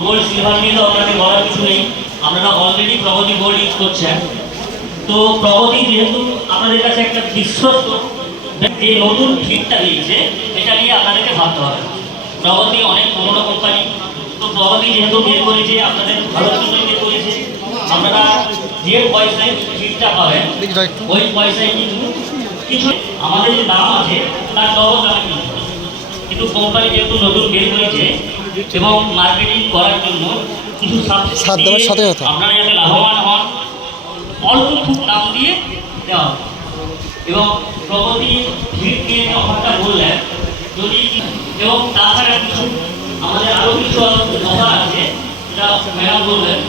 Gold silver নিয়ে তো আপনাদের বলার কিছু নেই, আপনারা অলরেডি প্রগতি গোল্ড ইউজ করছেন। তো প্রগতি যেহেতু আপনাদের কাছে একটা বিশ্বস্ত, যে নতুন ফিটটা দিয়েছে এটা নিয়ে আপনাদেরকে ভাবতে হবে। প্রগতি অনেক পুরোনো কোম্পানি, তো প্রগতি যেহেতু বের করেছে আপনাদের ভালো জন্য বের করেছে, আপনারা যে পয়সায় ফিটটা পাবেন ওই পয়সায় কিন্তু কিছু আমাদের যে দাম আছে তার ডবল দামে কিনতে হবে। কিন্তু কোম্পানি যেহেতু নতুন বের করেছে এবং মার্কেটিং করার জন্য কিছু আপনারা যাতে লাভবান হন, অল্প খুব দাম দিয়ে দেওয়া হবে। এবং প্রগতি ভিড় নিয়ে অফারটা বললেন যদি, এবং তাছাড়া কিছু আমাদের আরও কিছু অফার আছে যেটা ম্যাডাম বললেন।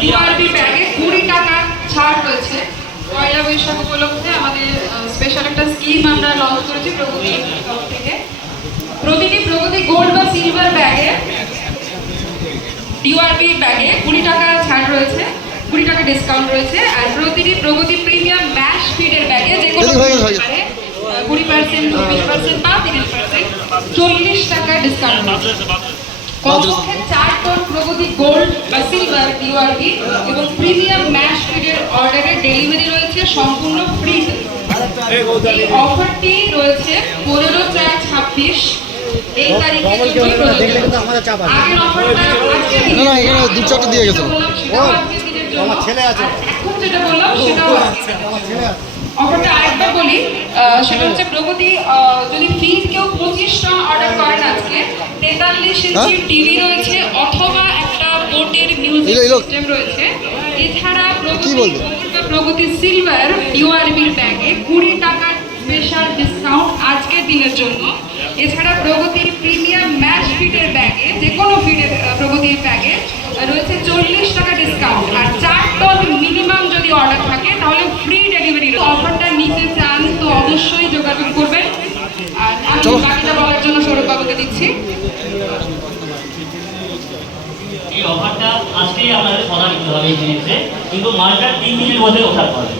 ডিআরবি ব্যাগে 20 টাকা ছাড় রয়েছে। পয়লা বৈশাখ উপলক্ষে আমাদের স্পেশাল একটা স্কিম আমরা লঞ্চ করেছি প্রগতি থেকে। প্রতিটি প্রগতি গোল্ড বা সিলভার ব্যাগে ডিআরবি ব্যাগে 20 টাকা ছাড় রয়েছে, 20 টাকা ডিসকাউন্ট রয়েছে। আর প্রতিটি প্রগতি প্রিমিয়াম ম্যাশ ফিডের ব্যাগে যে কোনো 20%, 20% বা 30% 40 টাকা ডিসকাউন্ট রয়েছে। কমপক্ষে 4 টন প্রগতি গোল্ড বা সিলভার ডিআরবি এবং প্রিমিয়াম ম্যাশ ফিডের অর্ডারের ডেলিভারি রয়েছে সম্পূর্ণ ফ্রি। এই অফারটি রয়েছে 15/4/26 এই তারিখে আগের অফারটা আজকে দিয়ে গেছে আমার ছেলে আছে। এখন যেটা বললাম সেটা অফারটা আরেকবার বলি, সেটা হচ্ছে প্রগতি যদি ফিড কেউ 25 টন অর্ডার করেন আজকে 43 ইঞ্চি টিভি রয়েছে অথবা একটা বোটের মিউজিক সিস্টেম রয়েছে। এছাড়া প্রগতি সিলভার ডিআরবির ব্যাগে 20 টাকার স্পেশাল ডিসকাউন্ট আজকের দিনের জন্য। এছাড়া প্রগতির প্রিমিয়াম ম্যাচ ফিডের ব্যাগে যে কোনো ফিডের প্রগতির ব্যাগে রয়েছে 40 টাকা ডিসকাউন্ট। আর 4 টন মিনিমাম যদি অর্ডার থাকে তাহলে ফ্রি ডেলিভারি। অফারটা নিতে চান তো অবশ্যই যোগাযোগ করবেন। আর আমি বাকিটা বলার জন্য সৌরভ বাবুকে দিচ্ছি। এই অফারটা আজকেই আপনাদের সদা নিতে হবে এই জিনিসে, কিন্তু মালটা 3 দিনের মধ্যে ওঠাতে হবে।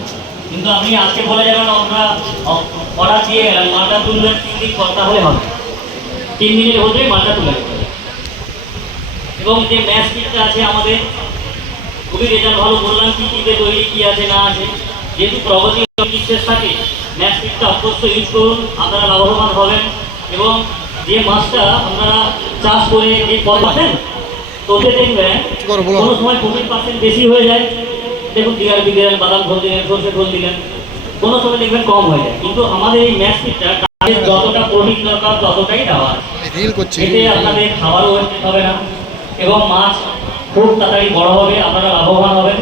কিন্তু আপনি আজকে বলে যাবেন আমরা অর্ডার দিয়ে গেলাম, মালটা তুলবেন 3 দিন পর, তাহলে হবে 3 দিনের মধ্যে মালটা তুলে দেবেন। এবং যে ম্যাচ কিটটা আছে আমাদের খুবই রেজাল্ট ভালো, বললাম কী কীতে তৈরি, কী আছে না আছে। যেহেতু প্রগতি বিশ্বাস থাকে, ম্যাচ কিটটা অবশ্যই ইউজ করুন, আপনারা লাভবান হবেন। এবং যে মাছটা আপনারা চাষ করে যে ফল পাচ্ছেন তোতে দেখবেন কোনো সময় 20% বেশি হয়ে যায়। দেখুন ডিআরবি দিলেন, বাদাম ঝোল দিলেন, সরষে ঝোল দিলেন, কোনো সময় দেখবেন কম হয়ে যায়। কিন্তু আমাদের এই ম্যাচ কিটটা যতটা প্রোটিন দরকার ততটাই দেওয়া আছে, এতে আপনাদের খাবারও ওয়েস্ট হবে না এবং মাছ খুব তাড়াতাড়ি বড় হবে, আপনারা লাভবান হবেন।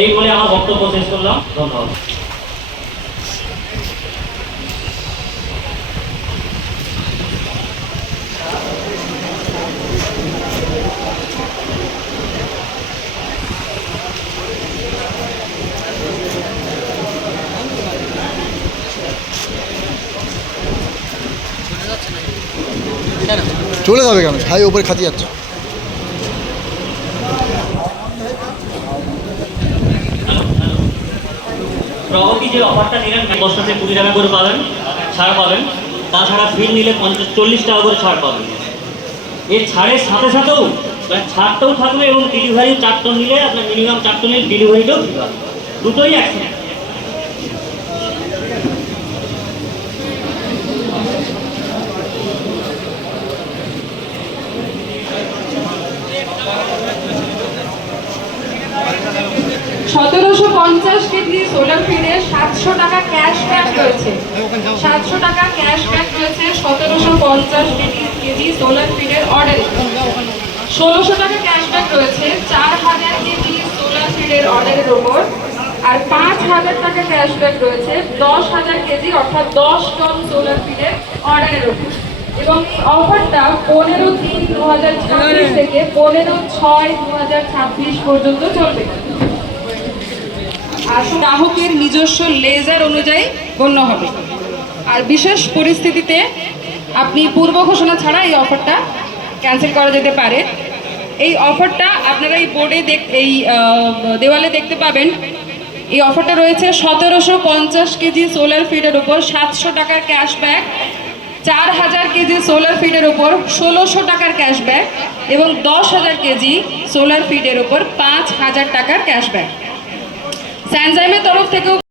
এই বলে আমার বক্তব্য শেষ করলাম, ধন্যবাদ। চলে যাবে কেন? ভাই উপরে খাতি যাচ্ছে। প্রগতি যে অফারটা নিলেন 10 থেকে 20 টাকা করে পাবেন, ছাড় পাবেন। তাছাড়া ফিল নিলে 40 টাকা করে ছাড় পাবেন। এর ছাড়ের সাথে সাথেও ছাড়টাও থাকবে এবং ডেলিভারি 4 টন নিলে আপনার মিনিমাম 4 টনের ডেলিভারিটাও ফ্রি পাবেন, দুটোই একসাথে। কেজি সোলার ফিডে 700 টাকা ক্যাশব্যাক রয়েছে। 700 টাকা ক্যাশব্যাক রয়েছে 1750 কেজি সোলার ফিডের অর্ডারে। 1600 টাকা ক্যাশব্যাক রয়েছে 4000 কেজি সোলার ফিডের অর্ডারের ওপর। আর 5000 টাকা ক্যাশব্যাক রয়েছে 10000 কেজি অর্থাৎ 10 টন সোলার ফিডের অর্ডারের ওপর। এবং এই অফারটা 15/3/2026 থেকে 15/6/2026 পর্যন্ত চলবে। আর গ্রাহকের নিজস্ব লেজার অনুযায়ী গণ্য হবে। আর বিশেষ পরিস্থিতিতে আপনি পূর্ব ঘোষণা ছাড়া এই অফারটা ক্যান্সেল করা যেতে পারে। এই অফারটা আপনারা এই বোর্ডে দেওয়ালে দেখতে পাবেন। এই অফারটা রয়েছে 1750 কেজি সোলার ফিডের উপর 700 টাকার ক্যাশব্যাক, 4000 কেজি সোলার ফিডের উপর 1600 টাকার ক্যাশব্যাক এবং 10,000 কেজি সোলার ফিডের উপর 5000 টাকার ক্যাশব্যাক। স্যানজাইমের তরফ থেকেও